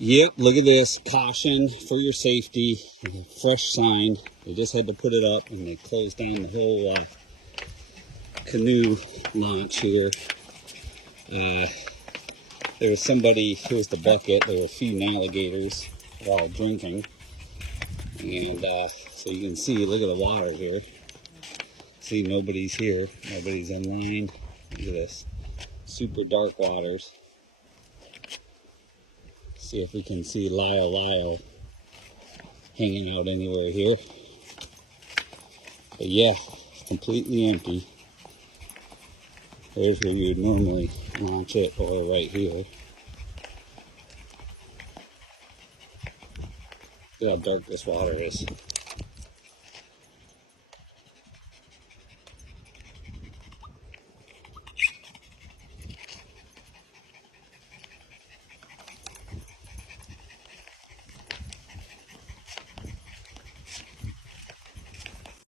Yep, look at this. Caution for your safety. Fresh sign. They just had to put it up and they closed down the whole canoe launch here. There was somebody, here's the bucket, there were feeding alligators while drinking. And so you can see, look at the water here. See, nobody's here. Nobody's in line. Look at this. Super dark waters. See if we can see Lyle hanging out anywhere here. But yeah, completely empty. There's where you would normally launch it, or right here. Look how dark this water is.